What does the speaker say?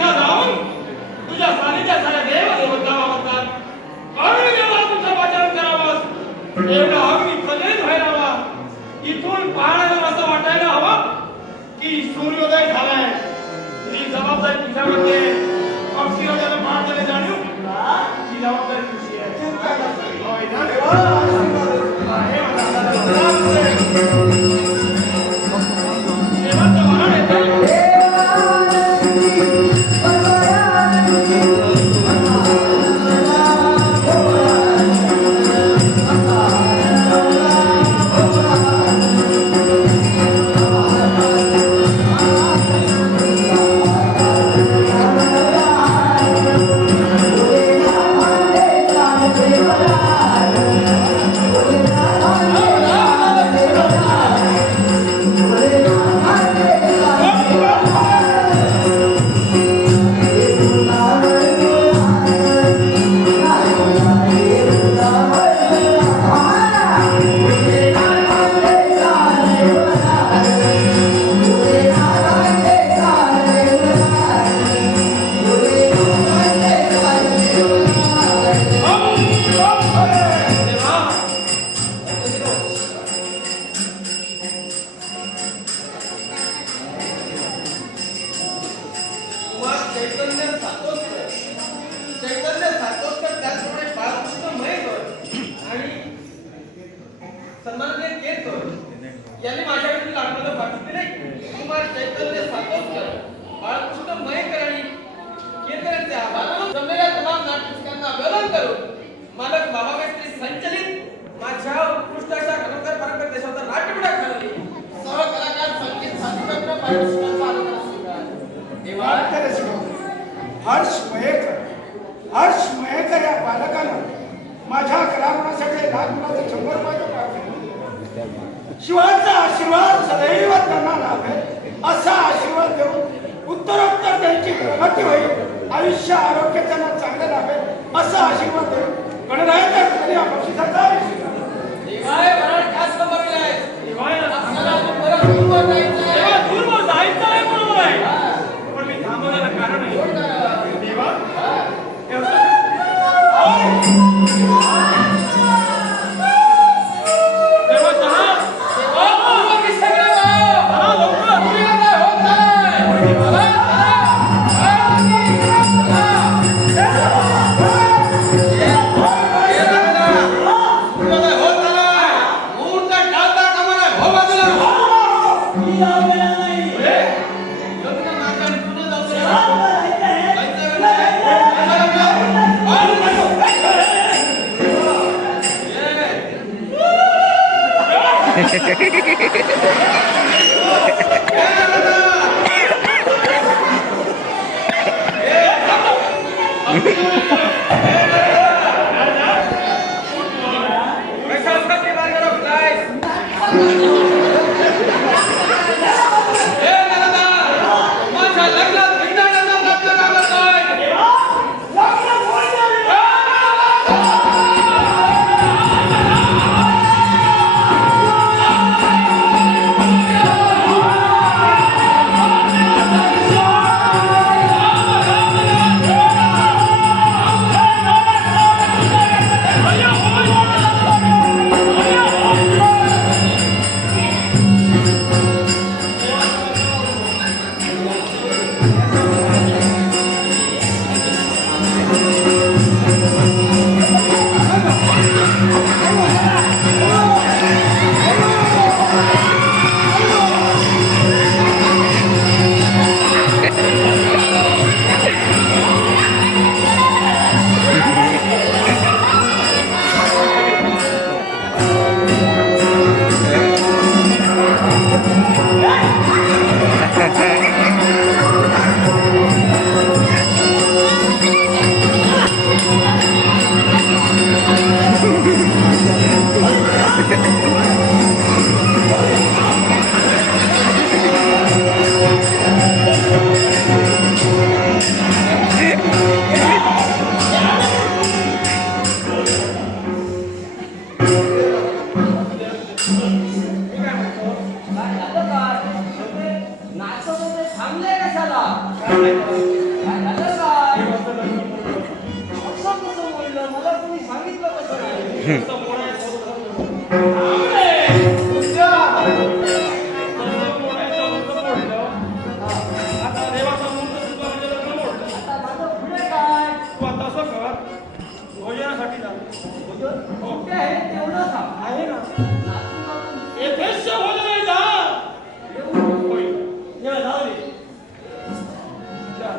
तिथं जाऊन तुझ्या सानिध्यात साऱ्या देव देवता वावरतात. अग्नी देवा तुझं वाचन करावंस, एवढा अग्नी कधीच व्हायला हवा. इथून पाहण्याला असं वाटायला हवं की सूर्योदय झालाय. ही जबाबदारी तुझ्यामध्ये पक्षीला मारलेले जाणीव ही जबाबदारी तुझी आहे. होय ना देवा, आहे देवाचं मरण येते. हर्षमयेकर या बालकानं माझ्या कलागुणासाठी लाखोनाचे 100 रुपये प्राप्त. शिवाचा आशीर्वाद सदैव त्यांना लाभेल असा आशीर्वाद देऊन उत्तरोत्तर त्यांची प्रगती होईल, आयुष्य आरोग्य त्यांना चांगले लाभेल असा आशीर्वाद देऊन गणरायाच्या ठिकाणी बक्षिसाचा देवाय वरण खास समजले आहे. देवाय आपल्याला परत दूरवर जायचं आहे. देवा दूरवर जायचं आहे बरोबर आहे, पण मी थांबवण्याला कारण आहे. देवा देवा चला पूर्व दिशेकडे जा. लवकर सूर्योदय होत आहे. नाचवते थांबले कशाला? तसं मोडायचं थांब रे. तसं मोडायचं होतं मोडलं. आता देवाचा मूर्त सुद्धा म्हणजे लग्न मोडलं. तू आता असं कर, भोजनासाठी जा. हो. आहे ना. यथेच्छ भोजन आहे, जा. होय. ये जाऊ दे. जा.